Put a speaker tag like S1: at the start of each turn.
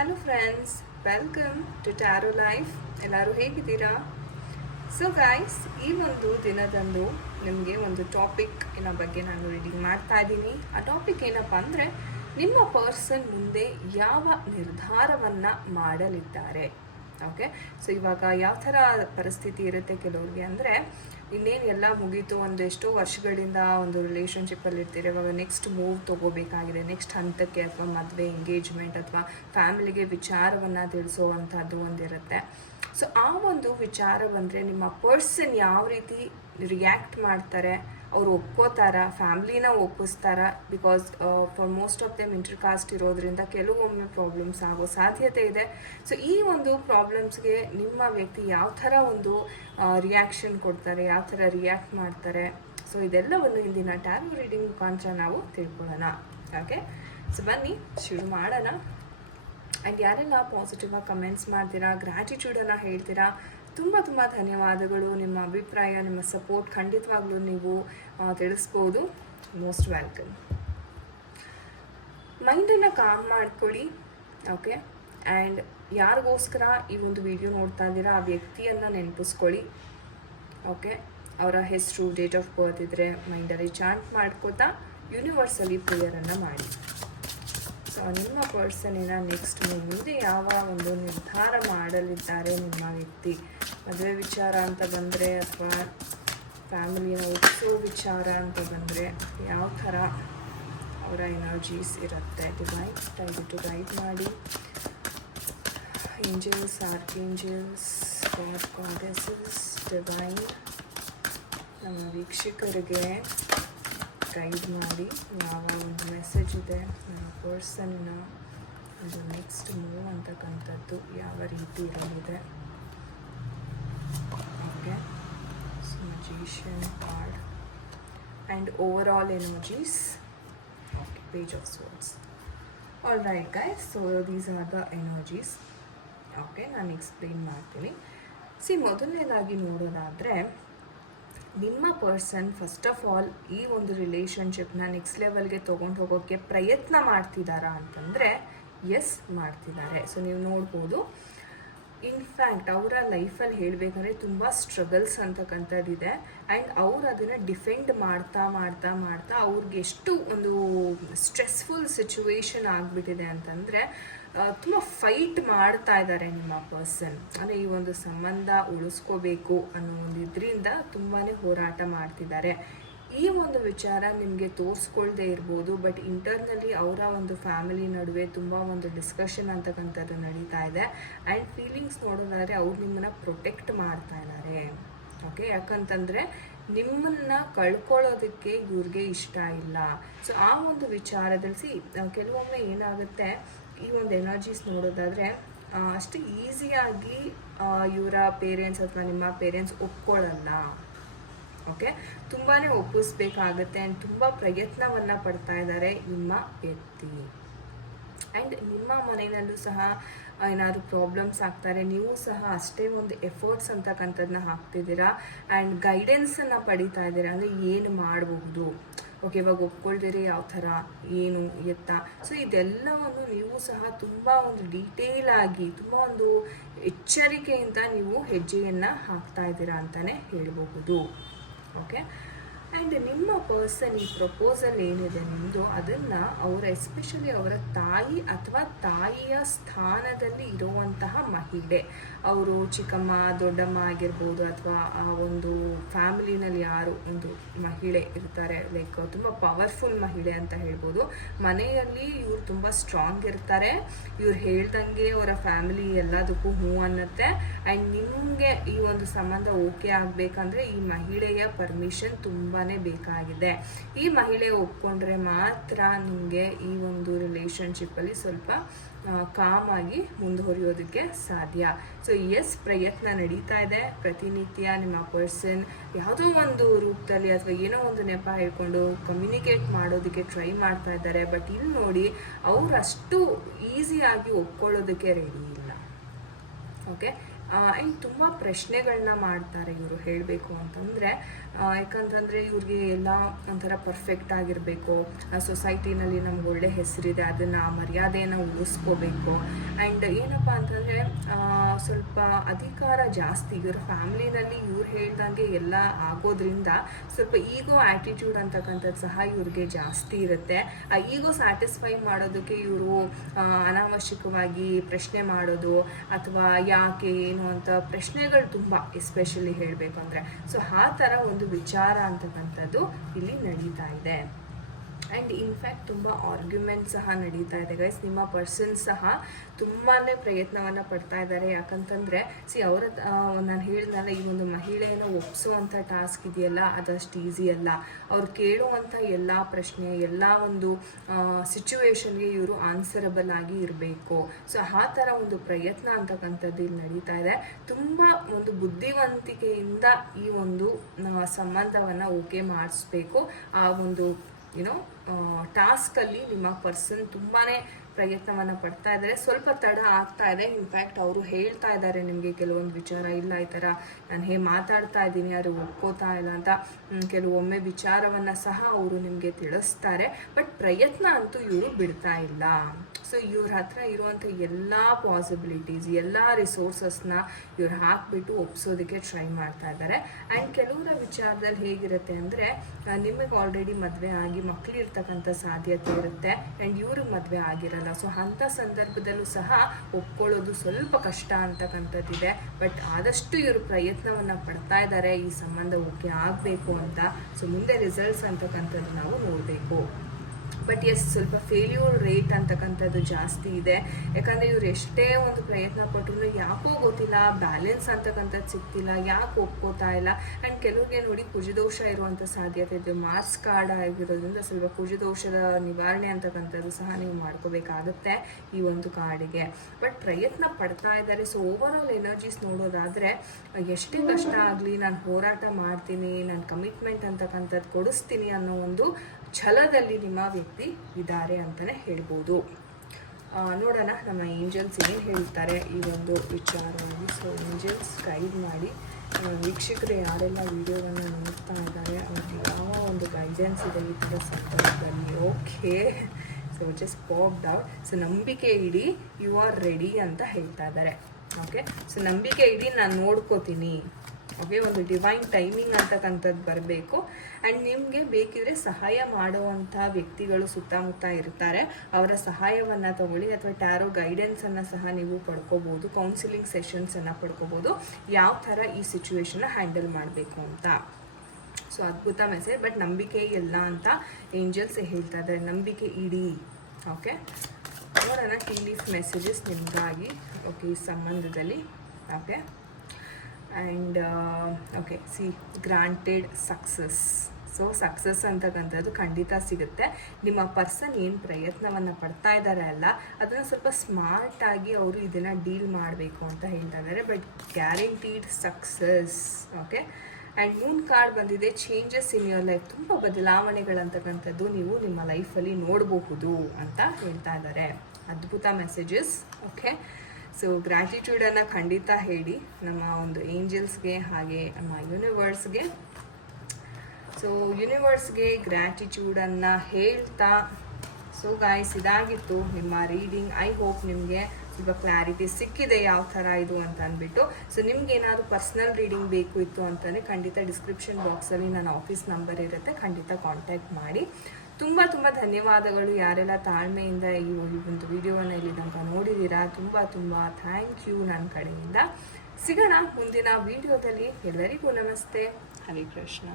S1: Hello friends welcome to tarot life ಎಲ್ಲರೂ ಹೇಗಿದ್ದೀರಾ? So guys ಈ ಒಂದು ದಿನದಂದು ನಿಮಗೆ ಒಂದು ಟಾಪಿಕ್ ಇನ್ನ ಬಗ್ಗೆ ನಾನು ರೀಡಿಂಗ್ ಮಾಡ್ತಾ ಇದ್ದೀನಿ. ಆ ಟಾಪಿಕ್ ಏನಪ್ಪ ಅಂದರೆ, ನಿಮ್ಮ ಪರ್ಸನ್ ಮುಂದೆ ಯಾವ ನಿರ್ಧಾರವನ್ನು ಮಾಡಲಿದ್ದಾರೆ? ಓಕೆ ಸೊ ಇವಾಗ ಯಾವ ಥರ ಪರಿಸ್ಥಿತಿ ಇರುತ್ತೆ ಕೆಲವ್ರಿಗೆ ಅಂದರೆ ಇನ್ನೇನು ಎಲ್ಲ ಮುಗೀತು ಒಂದು ಎಷ್ಟೋ ವರ್ಷಗಳಿಂದ ಒಂದು ರಿಲೇಷನ್ಶಿಪ್ಪಲ್ಲಿ ಇರ್ತೀರಿ. ಇವಾಗ ನೆಕ್ಸ್ಟ್ ಮೂವ್ ತೊಗೋಬೇಕಾಗಿದೆ ನೆಕ್ಸ್ಟ್ ಹಂತಕ್ಕೆ ಅಥವಾ ಮದುವೆ ಎಂಗೇಜ್ಮೆಂಟ್ ಅಥವಾ ಫ್ಯಾಮಿಲಿಗೆ ವಿಚಾರವನ್ನು ತಿಳಿಸೋವಂಥದ್ದು ಒಂದಿರುತ್ತೆ. ಸೊ ಆ ಒಂದು ವಿಚಾರ ಬಂದರೆ ನಿಮ್ಮ ಪರ್ಸನ್ ಯಾವ ರೀತಿ ರಿಯಾಕ್ಟ್ ಮಾಡ್ತಾರೆ ಅವ್ರು ಒಪ್ಕೋತಾರ, ಫ್ಯಾಮ್ಲಿನ ಒಪ್ಪಿಸ್ತಾರ because for most of them inter caste ಇರೋದ್ರಿಂದ ಕೆಲವೊಮ್ಮೆ ಪ್ರಾಬ್ಲಮ್ಸ್ ಆಗೋ ಸಾಧ್ಯತೆ ಇದೆ. ಸೊ ಈ ಒಂದು ಪ್ರಾಬ್ಲಮ್ಸ್ಗೆ ನಿಮ್ಮ ವ್ಯಕ್ತಿ ಯಾವ ಥರ ಒಂದು ರಿಯಾಕ್ಷನ್ ಕೊಡ್ತಾರೆ, ಯಾವ ಥರ ರಿಯಾಕ್ಟ್ ಮಾಡ್ತಾರೆ ಸೊ ಇದೆಲ್ಲವನ್ನು ಇಂದಿನ ಟ್ಯಾರೋ ರೀಡಿಂಗ್ ಮುಖಾಂತರ ನಾವು ತಿಳ್ಕೊಳ್ಳೋಣ. ಓಕೆ ಸೊ ಬನ್ನಿ, ಶುರು ಮಾಡೋಣ. ಆ್ಯಂಡ್ ಯಾರೆಲ್ಲ ಪಾಸಿಟಿವ್ ಆಗಿ ಕಮೆಂಟ್ಸ್ ಮಾಡ್ತೀರಾ ಗ್ರ್ಯಾಟಿಟ್ಯೂಡನ್ನು ಹೇಳ್ತೀರಾ ತುಂಬ ತುಂಬ ಧನ್ಯವಾದಗಳು. ನಿಮ್ಮ ಅಭಿಪ್ರಾಯ, ನಿಮ್ಮ ಸಪೋರ್ಟ್ ಖಂಡಿತವಾಗ್ಲೂ ನೀವು ತಿಳಿಸ್ಬೋದು. Most welcome. ಮೈಂಡನ್ನು ಕಾಮ್ ಮಾಡ್ಕೊಳ್ಳಿ, ಓಕೆ? ಆ್ಯಂಡ್ ಯಾರಿಗೋಸ್ಕರ ಈ ಒಂದು ವಿಡಿಯೋ ನೋಡ್ತಾ ಇದ್ದೀರಾ, ಆ ವ್ಯಕ್ತಿಯನ್ನು ನೆನಪಿಸ್ಕೊಳ್ಳಿ, ಓಕೆ? ಅವರ ಹೆಸರು, ಡೇಟ್ ಆಫ್ ಬರ್ತ್ ಇದ್ದರೆ ಮೈಂಡಲ್ಲಿ ಚಾಂಟ್ ಮಾಡ್ಕೋತಾ, ಯೂನಿವರ್ಸಲ್ಲಿ ಪ್ರೇಯರನ್ನು ಮಾಡಿ. ಸೊ, ನಿಮ್ಮ ಪರ್ಸನಿನ ನೆಕ್ಸ್ಟ್ ಮುಂದೆ ಯಾವ ಒಂದು ನಿರ್ಧಾರ ಮಾಡಲಿದ್ದಾರೆ ನಿಮ್ಮ ವ್ಯಕ್ತಿ? ಮದುವೆ ವಿಚಾರ ಅಂತ ಬಂದರೆ ಅಥವಾ ಫ್ಯಾಮಿಲಿನ ಒಪ್ಪಿಸೋ ವಿಚಾರ ಅಂತ ಬಂದರೆ ಯಾವ ಥರ ಅವರ ಎನರ್ಜೀಸ್ ಇರುತ್ತೆ? ಡಿವೈನ್ ದಯವಿಟ್ಟು ಗೈಡ್ ಮಾಡಿ. Angels archangels god countesses divine ನಮ್ಮ ವೀಕ್ಷಕರಿಗೆ ಗೈಡ್ ಮಾಡಿ. ಯಾವ ಒಂದು ಮೆಸೇಜ್ ಇದೆ, ನಮ್ಮ ಪರ್ಸನ್ನ ಒಂದು ನೆಕ್ಸ್ಟ್ ಮೂವ್ ಅಂತಕ್ಕಂಥದ್ದು ಯಾವ ರೀತಿ ಇರಲಿದೆ okay card card and over all page okay page of right all right guys so these are the energies okay ನಾನು ಎಕ್ಸ್ಪ್ಲೇನ್ ಮಾಡ್ತೀನಿ. ಸಿ ಮೊದಲನೇದಾಗಿ ನೋಡೋದಾದರೆ, ನಿಮ್ಮ ಪರ್ಸನ್ ಫಸ್ಟ್ ಆಫ್ ಆಲ್ ಈ ಒಂದು ರಿಲೇಷನ್ಶಿಪ್ನ ನೆಕ್ಸ್ಟ್ ಲೆವೆಲ್ಗೆ ತೊಗೊಂಡು ಹೋಗೋಕ್ಕೆ ಪ್ರಯತ್ನ ಮಾಡ್ತಿದ್ದಾರಾ ಅಂತಂದರೆ ಎಸ್ ಮಾಡ್ತಿದ್ದಾರೆ. ಸೊ ನೀವು ನೋಡ್ಬೋದು. ಇನ್ಫ್ಯಾಕ್ಟ್ ಅವರ ಲೈಫಲ್ಲಿ ಹೇಳಬೇಕಂದ್ರೆ ತುಂಬ ಸ್ಟ್ರಗಲ್ಸ್ ಅಂತಕ್ಕಂಥದ್ದಿದೆ. ಆ್ಯಂಡ್ ಅವ್ರು ಅದನ್ನು ಡಿಫೆಂಡ್ ಮಾಡ್ತಾ ಮಾಡ್ತಾ ಮಾಡ್ತಾ ಅವ್ರಿಗೆ ಎಷ್ಟು ಒಂದು ಸ್ಟ್ರೆಸ್ಫುಲ್ ಸಿಚುವೇಶನ್ ಆಗಿಬಿಟ್ಟಿದೆ ಅಂತಂದರೆ ತುಂಬ ಫೈಟ್ ಮಾಡ್ತಾ ಇದ್ದಾರೆ ನಿಮ್ಮ ಪರ್ಸನ್ ಅಂದರೆ ಈ ಒಂದು ಸಂಬಂಧ ಉಳಿಸ್ಕೋಬೇಕು ಅನ್ನೋ ಒಂದು ಇದರಿಂದ ತುಂಬಾ ಹೋರಾಟ ಮಾಡ್ತಿದ್ದಾರೆ. ಈ ಒಂದು ವಿಚಾರ ನಿಮಗೆ ತೋರಿಸ್ಕೊಳ್ದೇ ಇರ್ಬೋದು ಬಟ್ ಇಂಟರ್ನಲಿ ಅವರ ಒಂದು ಫ್ಯಾಮಿಲಿ ನಡುವೆ ತುಂಬ ಒಂದು ಡಿಸ್ಕಷನ್ ಅಂತಕ್ಕಂಥದ್ದು ನಡೀತಾ ಇದೆ. ಆ್ಯಂಡ್ ಫೀಲಿಂಗ್ಸ್ ನೋಡೋದಾದರೆ ಅವ್ರು ನಿಮ್ಮನ್ನು ಪ್ರೊಟೆಕ್ಟ್ ಮಾಡ್ತಾ ಇದ್ದಾರೆ ಓಕೆ ಯಾಕಂತಂದರೆ ನಿಮ್ಮನ್ನು ಕಳ್ಕೊಳ್ಳೋದಕ್ಕೆ ಇವ್ರಿಗೆ ಇಷ್ಟ ಇಲ್ಲ. ಸೊ ಆ ಒಂದು ವಿಚಾರದಲ್ಲಿ ಸಿ, ಕೆಲವೊಮ್ಮೆ ಏನಾಗುತ್ತೆ, ಈ ಒಂದು ಎನರ್ಜೀಸ್ ನೋಡೋದಾದರೆ ಅಷ್ಟು ಈಸಿಯಾಗಿ ಇವರ ಪೇರೆಂಟ್ಸ್ ಅಥವಾ ನಿಮ್ಮ ಪೇರೆಂಟ್ಸ್ ಒಪ್ಕೊಳ್ಳಲ್ಲ ಓಕೆ ತುಂಬಾ ಒಪ್ಪಿಸ್ಬೇಕಾಗತ್ತೆ ಆ್ಯಂಡ್ ತುಂಬ ಪ್ರಯತ್ನವನ್ನು ಪಡ್ತಾ ಇದ್ದಾರೆ ನಿಮ್ಮ ವ್ಯಕ್ತಿ. ಆ್ಯಂಡ್ ನಿಮ್ಮ ಮನೆಯಲ್ಲೂ ಸಹ ಏನಾದರೂ ಪ್ರಾಬ್ಲಮ್ಸ್ ಆಗ್ತಾರೆ, ನೀವು ಸಹ ಅಷ್ಟೇ ಒಂದು ಎಫರ್ಟ್ಸ್ ಅಂತಕ್ಕಂಥದ್ದನ್ನ ಹಾಕ್ತಿದ್ದೀರಾ? ಆ್ಯಂಡ್ ಗೈಡೆನ್ಸನ್ನು ಪಡಿತಾ ಇದ್ದೀರಾ? ಅಂದರೆ ಏನು ಮಾಡಬಹುದು? ಓಕೆ ಇವಾಗ ಒಪ್ಕೊಳ್ದಿರಿ ಯಾವ ಥರ, ಏನು, ಎತ್ತ? ಸೊ ಇದೆಲ್ಲವನ್ನು ನೀವು ಸಹ ತುಂಬ ಒಂದು ಡೀಟೇಲ್ ಆಗಿ, ತುಂಬ ಒಂದು ಎಚ್ಚರಿಕೆಯಿಂದ ನೀವು ಹೆಜ್ಜೆಯನ್ನು ಹಾಕ್ತಾ ಇದ್ದೀರಾ ಅಂತಲೇ ಹೇಳಬಹುದು. ಓಕೆ ಆ್ಯಂಡ್ ನಿಮ್ಮ ಪರ್ಸನ್ ಈ ಪ್ರಪೋಸಲ್ ಏನಿದೆ ನಿಮ್ಮದು ಅದನ್ನು ಅವರ ಎಸ್ಪೆಷಲಿ ಅವರ ತಾಯಿ ಅಥವಾ ತಾಯಿಯ ಸ್ಥಾನದಲ್ಲಿ ಇರುವಂತಹ ಮಹಿಳೆ. ಅವರು ಚಿಕ್ಕಮ್ಮ, ದೊಡ್ಡಮ್ಮ ಆಗಿರ್ಬೋದು ಅಥವಾ ಆ ಒಂದು ಫ್ಯಾಮಿಲಿನಲ್ಲಿ ಯಾರು ಒಂದು ಮಹಿಳೆ ಇರ್ತಾರೆ ಲೈಕ್ ತುಂಬ ಪವರ್ಫುಲ್ ಮಹಿಳೆ ಅಂತ ಹೇಳ್ಬೋದು. ಮನೆಯಲ್ಲಿ ಇವ್ರು ತುಂಬ ಸ್ಟ್ರಾಂಗ್ ಇರ್ತಾರೆ. ಇವ್ರು ಹೇಳ್ದಂಗೆ ಅವರ ಫ್ಯಾಮಿಲಿ ಎಲ್ಲದಕ್ಕೂ ಹ್ಞೂ ಅನ್ನತ್ತೆ. ಆ್ಯಂಡ್ ನಿಮಗೆ ಈ ಒಂದು ಸಂಬಂಧ ಓಕೆ ಆಗಬೇಕಂದ್ರೆ ಈ ಮಹಿಳೆಯ ಪರ್ಮಿಷನ್ ತುಂಬಾ ಬೇಕಾಗಿದೆ. ಈ ಮಹಿಳೆ ಒಪ್ಕೊಂಡ್ರೆ ಮಾತ್ರ ನಿಮಗೆ ಈ ಒಂದು ರಿಲೇಷನ್ಶಿಪ್ಪಲ್ಲಿ ಸ್ವಲ್ಪ ಕಾಮ್ ಆಗಿ ಮುಂದುವರಿಯೋದಕ್ಕೆ ಸಾಧ್ಯ. ಸೊ ಎಸ್ ಪ್ರಯತ್ನ ನಡೀತಾ ಇದೆ. ಪ್ರತಿನಿತ್ಯ ನಿಮ್ಮ ಪರ್ಸನ್ ಯಾವುದೋ ಒಂದು ರೂಪದಲ್ಲಿ ಅಥವಾ ಏನೋ ಒಂದು ನೆಪ ಹೇಳ್ಕೊಂಡು ಕಮ್ಯುನಿಕೇಟ್ ಮಾಡೋದಕ್ಕೆ ಟ್ರೈ ಮಾಡ್ತಾ ಇದ್ದಾರೆ. ಬಟ್ ಇಲ್ಲಿ ನೋಡಿ ಅವ್ರು ಅಷ್ಟು ಈಸಿಯಾಗಿ ಒಪ್ಕೊಳ್ಳೋದಕ್ಕೆ ರೆಡಿ ಇಲ್ಲ. ಓಕೆ ಆ್ಯಂಡ್ ತುಂಬ ಪ್ರಶ್ನೆಗಳನ್ನ ಮಾಡ್ತಾರೆ ಇವರು ಹೇಳಬೇಕು ಅಂತಂದರೆ ಯಾಕಂತಂದರೆ ಇವ್ರಿಗೆ ಎಲ್ಲ ಒಂಥರ ಪರ್ಫೆಕ್ಟ್ ಆಗಿರಬೇಕು. ಸೊಸೈಟಿನಲ್ಲಿ ನಮ್ಗೆ ಒಳ್ಳೆ ಹೆಸರಿದೆ, ಅದನ್ನು ಮರ್ಯಾದೆಯನ್ನು ಉಳಿಸ್ಕೋಬೇಕು. ಆ್ಯಂಡ್ ಏನಪ್ಪ ಅಂತಂದರೆ ಸ್ವಲ್ಪ ಅಧಿಕಾರ ಜಾಸ್ತಿ. ಇವ್ರ ಫ್ಯಾಮ್ಲಿನಲ್ಲಿ ಇವ್ರು ಹೇಳ್ದಂಗೆ ಎಲ್ಲ ಆಗೋದ್ರಿಂದ ಸ್ವಲ್ಪ ಈಗೋ ಆ್ಯಟಿಟ್ಯೂಡ್ ಅಂತಕ್ಕಂಥದ್ದು ಸಹ ಇವ್ರಿಗೆ ಜಾಸ್ತಿ ಇರುತ್ತೆ. ಆ ಈಗೋ ಸ್ಯಾಟಿಸ್ಫೈ ಮಾಡೋದಕ್ಕೆ ಇವರು ಅನಾವಶ್ಯಕವಾಗಿ ಪ್ರಶ್ನೆ ಮಾಡೋದು ಅಥವಾ ಯಾಕೆ ಅಂತ ಪ್ರಶ್ನೆಗಳು ತುಂಬ ಎಸ್ಪೆಷಲಿ ಹೇಳಬೇಕು ಅಂದರೆ. ಸೊ ಆ ಥರ ಒಂದು ವಿಚಾರ ಅಂತಕ್ಕಂಥದ್ದು ಇಲ್ಲಿ ನಡೀತಾ ಇದೆ. ಆ್ಯಂಡ್ ಇನ್ಫ್ಯಾಕ್ಟ್ ತುಂಬ ಆರ್ಗ್ಯುಮೆಂಟ್ ಸಹ ನಡೀತಾ ಇದೆ. ಗೈಸ್ ನಿಮ್ಮ ಪರ್ಸನ್ ಸಹ ತುಂಬಾ ಪ್ರಯತ್ನವನ್ನು ಪಡ್ತಾ ಇದ್ದಾರೆ. ಯಾಕಂತಂದರೆ ಸಿ ಅವರ ನಾನು ಹೇಳಿದ್ನಲ್ಲ, ಈ ಒಂದು ಮಹಿಳೆಯನ್ನು ಒಪ್ಪಿಸುವಂಥ ಟಾಸ್ಕ್ ಇದೆಯಲ್ಲ, ಅದಷ್ಟು ಈಸಿ ಅಲ್ಲ. ಅವ್ರು ಕೇಳುವಂಥ ಎಲ್ಲ ಪ್ರಶ್ನೆ, ಎಲ್ಲ ಒಂದು ಸಿಚುವೇಶನ್ಗೆ ಇವರು ಆನ್ಸರಬಲ್ ಆಗಿ ಇರಬೇಕು. ಸೊ ಆ ಥರ ಒಂದು ಪ್ರಯತ್ನ ಅಂತಕ್ಕಂಥದ್ದು ಇಲ್ಲಿ ನಡೀತಾ ಇದೆ. ತುಂಬ ಒಂದು ಬುದ್ಧಿವಂತಿಕೆಯಿಂದ ಈ ಒಂದು ಸಂಬಂಧವನ್ನು ಓಕೆ ಮಾಡಿಸ್ಬೇಕು. ಆ ಒಂದು ಏನೋ ಟಾಸ್ಕಲ್ಲಿ ನಿಮ್ಮ ಪರ್ಸನ್ ತುಂಬಾ ಪ್ರಯತ್ನವನ್ನು ಪಡ್ತಾ ಇದ್ದಾರೆ. ಸ್ವಲ್ಪ ತಡ ಆಗ್ತಾ ಇದೆ. ಇನ್ಫ್ಯಾಕ್ಟ್ ಅವರು ಹೇಳ್ತಾ ಇದ್ದಾರೆ, ನಿಮಗೆ ಕೆಲವೊಂದು ವಿಚಾರ ಇಲ್ಲ ಈ ಥರ ನಾನು ಹೇ ಮಾತಾಡ್ತಾ ಇದ್ದೀನಿ, ಯಾರು ಒಪ್ಕೋತಾ ಇಲ್ಲ ಅಂತ. ಕೆಲವೊಮ್ಮೆ ವಿಚಾರವನ್ನು ಸಹ ಅವರು ನಿಮಗೆ ತಿಳಿಸ್ತಾರೆ. ಬಟ್ ಪ್ರಯತ್ನ ಅಂತೂ ಇವರು ಬಿಡ್ತಾ ಇಲ್ಲ. ಸೊ ಇವ್ರ ಹತ್ರ ಇರುವಂಥ ಎಲ್ಲ ಪಾಸಿಬಿಲಿಟೀಸ್ ಎಲ್ಲ ರಿಸೋರ್ಸಸ್ನ ಇವ್ರು ಹಾಕಿಬಿಟ್ಟು ಒಪ್ಸೋದಕ್ಕೆ ಟ್ರೈ ಮಾಡ್ತಾ ಇದ್ದಾರೆ. ಆ್ಯಂಡ್ ಕೆಲವರ ವಿಚಾರದಲ್ಲಿ ಹೇಗಿರುತ್ತೆ ಅಂದರೆ ನಿಮಗೆ ಆಲ್ರೆಡಿ ಮದುವೆ ಆಗಿ ಮಕ್ಕಳು ಇರ್ತಕ್ಕಂಥ ಸಾಧ್ಯತೆ ಇರುತ್ತೆ. ಆ್ಯಂಡ್ ಇವ್ರಿಗೆ ಮದುವೆ ಆಗಿರಲ್ಲ. ಸೊ ಅಂಥ ಸಂದರ್ಭದಲ್ಲೂ ಸಹ ಒಪ್ಕೊಳ್ಳೋದು ಸ್ವಲ್ಪ ಕಷ್ಟ ಅಂತಕ್ಕಂಥದ್ದಿದೆ. ಬಟ್ ಆದಷ್ಟು ಇವರು ಪ್ರಯತ್ನವನ್ನು ಪಡ್ತಾ ಇದ್ದಾರೆ. ಈ ಸಂಬಂಧ ಓಕೆ ಆಗಬೇಕು ಅಂತ. ಸೊ ಮುಂದೆ ರಿಸಲ್ಟ್ಸ್ ಅಂತಕ್ಕಂಥದ್ದು ನಾವು ನೋಡಬೇಕು. ಬಟ್ ಎಸ್, ಸ್ವಲ್ಪ ಫೇಲ್ಯೂರ್ ರೇಟ್ ಅಂತಕ್ಕಂಥದ್ದು ಜಾಸ್ತಿ ಇದೆ. ಯಾಕಂದರೆ ಇವ್ರು ಎಷ್ಟೇ ಒಂದು ಪ್ರಯತ್ನ ಪಟ್ಟರು ಯಾಕೋ ಗೊತ್ತಿಲ್ಲ ಬ್ಯಾಲೆನ್ಸ್ ಅಂತಕ್ಕಂಥದ್ದು ಸಿಗ್ತಿಲ್ಲ, ಯಾಕೆ ಒಪ್ಕೋತಾ ಇಲ್ಲ. ಆ್ಯಂಡ್ ಕೆಲವ್ರಿಗೆ ನೋಡಿ ಕುಜದೋಷ ಇರುವಂಥ ಸಾಧ್ಯತೆ ಇದೆ. ಮಾರ್ಕ್ಸ್ ಕಾರ್ಡ್ ಆಗಿರೋದ್ರಿಂದ ಸ್ವಲ್ಪ ಕುಜದೋಷದ ನಿವಾರಣೆ ಅಂತಕ್ಕಂಥದ್ದು ಸಹ ನೀವು ಮಾಡ್ಕೋಬೇಕಾಗುತ್ತೆ ಈ ಒಂದು ಕಾರ್ಡಿಗೆ. ಬಟ್ ಪ್ರಯತ್ನ ಪಡ್ತಾ ಇದ್ದಾರೆ. ಸೊ ಓವರ್ ಆಲ್ ಎನರ್ಜೀಸ್ ನೋಡೋದಾದರೆ, ಎಷ್ಟೇ ಕಷ್ಟ ಆಗಲಿ ನಾನು ಹೋರಾಟ ಮಾಡ್ತೀನಿ, ನಾನು ಕಮಿಟ್ಮೆಂಟ್ ಅಂತಕ್ಕಂಥದ್ದು ಕೊಡಿಸ್ತೀನಿ ಅನ್ನೋ ಒಂದು ಛಲದಲ್ಲಿ ನಿಮ್ಮ ವ್ಯಕ್ತಿ ಇದ್ದಾರೆ ಅಂತಲೇ ಹೇಳ್ಬೋದು. ನೋಡೋಣ ನಮ್ಮ ಏಂಜಲ್ಸ್ ಏನು ಹೇಳ್ತಾರೆ ಈ ಒಂದು ವಿಚಾರವಾಗಿ ಸೊ ಏಂಜಲ್ಸ್ ಗೈಡ್ ಮಾಡಿ ವೀಕ್ಷಕರು ಯಾರೆಲ್ಲ ವಿಡಿಯೋವನ್ನು ನೋಡ್ತಾ ಇದ್ದಾರೆ ಅವ್ರಿಗೆ ಯಾವ ಒಂದು ಗೈಡೆನ್ಸ್ ಇದೆ ಈ ಥರ ಸಂದರ್ಭದಲ್ಲಿ? Okay so just popped out so ನಂಬಿಕೆ ಇಡಿ ಯು ಆರ್ ರೆಡಿ ಅಂತ ಹೇಳ್ತಾ ಇದ್ದಾರೆ. ಓಕೆ ಸೊ ನಂಬಿಕೆ ಇಡಿ, ನಾನು ನೋಡ್ಕೋತೀನಿ. ಓಕೆ ಒಂದು ಡಿವೈನ್ ಟೈಮಿಂಗ್ ಅಂತಕ್ಕಂಥದ್ದು ಬರಬೇಕು. ಆ್ಯಂಡ್ ನಿಮಗೆ ಬೇಕಿದ್ರೆ ಸಹಾಯ ಮಾಡುವಂಥ ವ್ಯಕ್ತಿಗಳು ಸುತ್ತಮುತ್ತ ಇರ್ತಾರೆ. ಅವರ ಸಹಾಯವನ್ನು ತಗೊಳ್ಳಿ ಅಥವಾ ಟ್ಯಾರೋ ಗೈಡೆನ್ಸನ್ನು ಸಹ ನೀವು ಪಡ್ಕೋಬೋದು ಕೌನ್ಸಿಲಿಂಗ್ ಸೆಷನ್ಸನ್ನು ಪಡ್ಕೋಬೋದು ಯಾವ ಥರ ಈ ಸಿಚುವೇಶನ್ನ ಹ್ಯಾಂಡಲ್ ಮಾಡಬೇಕು ಅಂತ. ಸೊ ಅದ್ಭುತ ಮೆಸೇಜ್ ಬಟ್ ನಂಬಿಕೆ ಎಲ್ಲ ಅಂತ ಏಂಜಲ್ಸ್ ಹೇಳ್ತಾ ಇದ್ದಾರೆ. ನಂಬಿಕೆ ಇಡೀ. ಓಕೆ ನೋಡೋಣ ಟಿ ಲೀಫ್ ಮೆಸೇಜಸ್ ನಿಮಗಾಗಿ. ಓಕೆ ಈ ಸಂಬಂಧದಲ್ಲಿ. Okay and okay see granted success so success ಅಂತಕ್ಕಂಥದ್ದು ಖಂಡಿತ ಸಿಗುತ್ತೆ. ನಿಮ್ಮ ಪರ್ಸನ್ ಏನು ಪ್ರಯತ್ನವನ್ನು ಪಡ್ತಾ ಇದ್ದಾರೆ ಅಲ್ಲ, ಅದನ್ನು ಸ್ವಲ್ಪ ಸ್ಮಾರ್ಟಾಗಿ ಅವರು ಇದನ್ನು ಡೀಲ್ ಮಾಡಬೇಕು ಅಂತ ಹೇಳ್ತಾ ಇದ್ದಾರೆ but guaranteed success okay and moon card ಬಂದಿದೆ. ಚೇಂಜಸ್ ಇನ್ ಯುವರ್ ಲೈಫ್ ತುಂಬ ಬದಲಾವಣೆಗಳಂತಕ್ಕಂಥದ್ದು ನೀವು ನಿಮ್ಮ ಲೈಫಲ್ಲಿ ನೋಡಬಹುದು ಅಂತ ಹೇಳ್ತಾ ಇದ್ದಾರೆ ಅದ್ಭುತ ಮೆಸೇಜಸ್ ಓಕೆ ಸೊ ಗ್ರ್ಯಾಟಿಟ್ಯೂಡನ್ನು ಖಂಡಿತ ಹೇಳಿ ನಮ್ಮ ಒಂದು ಏಂಜಲ್ಸ್ಗೆ ಹಾಗೆ ನಮ್ಮ ಯೂನಿವರ್ಸ್ಗೆ ಸೊ ಯೂನಿವರ್ಸ್ಗೆ ಗ್ರ್ಯಾಟಿಟ್ಯೂಡನ್ನು ಹೇಳ್ತಾ ಸೊ ಗಾಯ್ಸ್ ಇದಾಗಿತ್ತು ನಿಮ್ಮ ರೀಡಿಂಗ್ ಐ ಹೋಪ್ ನಿಮಗೆ ಸ್ವಲ್ಪ ಕ್ಲಾರಿಟಿ ಸಿಕ್ಕಿದೆ ಯಾವ ಥರ ಇದು ಅಂತ ಅಂದ್ಬಿಟ್ಟು. ಸೊ ನಿಮ್ಗೆ ಏನಾದರೂ ಪರ್ಸ್ನಲ್ ರೀಡಿಂಗ್ ಬೇಕು ಇತ್ತು ಅಂತಂದರೆ ಖಂಡಿತ ಡಿಸ್ಕ್ರಿಪ್ಷನ್ ಬಾಕ್ಸಲ್ಲಿ ನನ್ನ ಆಫೀಸ್ ನಂಬರ್ ಇರುತ್ತೆ, ಖಂಡಿತ ಕಾಂಟ್ಯಾಕ್ಟ್ ಮಾಡಿ. ತುಂಬ ತುಂಬ ಧನ್ಯವಾದಗಳು ಯಾರೆಲ್ಲ ತಾಳ್ಮೆಯಿಂದ ಈ ಒಂದು ವಿಡಿಯೋವನ್ನು ಇಲ್ಲಿ ನೋಡಿದ್ದೀರಾ ತುಂಬ ತುಂಬ ಥ್ಯಾಂಕ್ ಯು ನನ್ನ ಕಡೆಯಿಂದ. ಸಿಗೋಣ ಮುಂದಿನ ವಿಡಿಯೋದಲ್ಲಿ. ಎಲ್ಲರಿಗೂ ನಮಸ್ತೆ. ಹರೇ ಕೃಷ್ಣ.